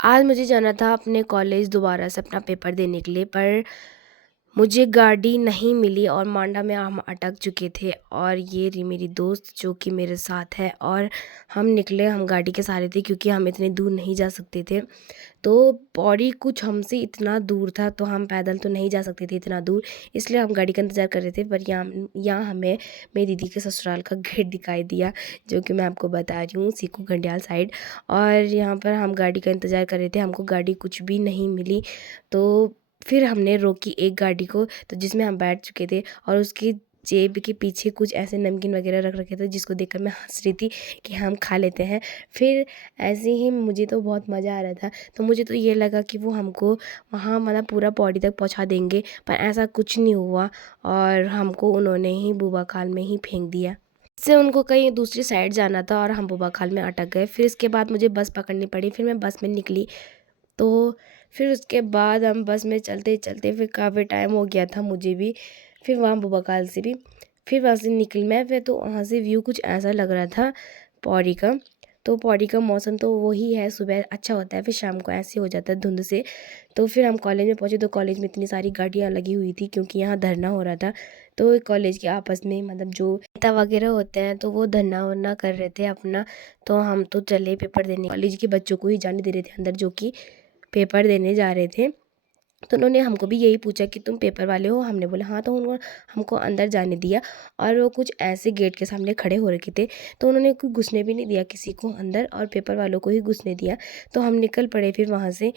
आज मुझे जाना था अपने कॉलेज दोबारा से अपना पेपर देने के लिए, पर मुझे गाड़ी नहीं मिली और मांडा में हम अटक चुके थे। और ये रही मेरी दोस्त जो कि मेरे साथ है, और हम निकले, हम गाड़ी के सहारे थे क्योंकि हम इतने दूर नहीं जा सकते थे। तो पौड़ी कुछ हमसे इतना दूर था, तो हम पैदल तो नहीं जा सकते थे इतना दूर, इसलिए हम गाड़ी का इंतज़ार कर रहे थे। पर यहाँ हमें मेरी दीदी के ससुराल का गेट दिखाई दिया, जो कि मैं आपको बता रही हूँ, सीकू घंडियाल साइड। और यहाँ पर हम गाड़ी का इंतज़ार कर रहे थे, हमको गाड़ी कुछ भी नहीं मिली। तो फिर हमने रोकी एक गाड़ी को, तो जिसमें हम बैठ चुके थे, और उसकी जेब के पीछे कुछ ऐसे नमकीन वगैरह रख रखे थे, जिसको देखकर मैं हंस रही थी कि हम खा लेते हैं। फिर ऐसे ही मुझे तो बहुत मज़ा आ रहा था, तो मुझे तो ये लगा कि वो हमको वहाँ मतलब पूरा पौड़ी तक पहुँचा देंगे, पर ऐसा कुछ नहीं हुआ और हमको उन्होंने ही बुबा खाल में ही फेंक दिया। इससे उनको कहीं दूसरी साइड जाना था और हम बुबा खाल में अटक गए। फिर इसके बाद मुझे बस पकड़नी पड़ी, फिर मैं बस में निकली। तो फिर उसके बाद हम बस में चलते चलते फिर काफ़ी टाइम हो गया था मुझे भी। फिर वहाँ बूबाकाल से भी फिर वहाँ से निकली मैं। फिर तो वहाँ से व्यू कुछ ऐसा लग रहा था पौड़ी का। तो पौड़ी का मौसम तो वही है, सुबह अच्छा होता है, फिर शाम को ऐसे हो जाता है धुंध से। तो फिर हम कॉलेज में पहुँचे, तो कॉलेज में इतनी सारी गाड़ियाँ लगी हुई थी क्योंकि यहाँ धरना हो रहा था। तो कॉलेज के आपस में मतलब जो नेता वगैरह होते हैं, तो वो धरना वरना कर रहे थे अपना। तो हम तो चले पेपर देने, कॉलेज के बच्चों को ही जाने दे रहे थे अंदर, जो कि पेपर देने जा रहे थे। तो उन्होंने हमको भी यही पूछा कि तुम पेपर वाले हो? हमने बोला हाँ। तो उन्होंने हमको अंदर जाने दिया, और वो कुछ ऐसे गेट के सामने खड़े हो रखे थे, तो उन्होंने कोई घुसने भी नहीं दिया किसी को अंदर, और पेपर वालों को ही घुसने दिया। तो हम निकल पड़े फिर वहाँ से।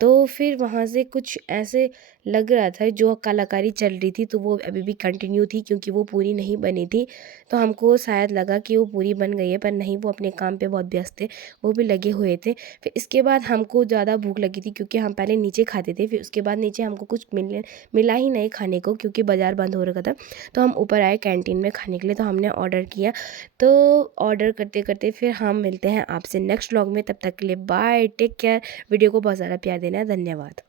तो फिर वहाँ से कुछ ऐसे लग रहा था, जो कलाकारी चल रही थी तो वो अभी भी कंटिन्यू थी क्योंकि वो पूरी नहीं बनी थी। तो हमको शायद लगा कि वो पूरी बन गई है, पर नहीं, वो अपने काम पे बहुत व्यस्त थे, वो भी लगे हुए थे। फिर इसके बाद हमको ज़्यादा भूख लगी थी क्योंकि हम पहले नीचे खाते थे, फिर उसके बाद नीचे हमको कुछ मिला ही नहीं खाने को क्योंकि बाज़ार बंद हो रखा था। तो हम ऊपर आए कैंटीन में खाने के लिए, तो हमने ऑर्डर किया। तो ऑर्डर करते करते फिर हम मिलते हैं आपसे नेक्स्ट व्लॉग में। तब तक के लिए बाय, टेक केयर। वीडियो को बहुत ज़्यादा प्यार देना, धन्यवाद।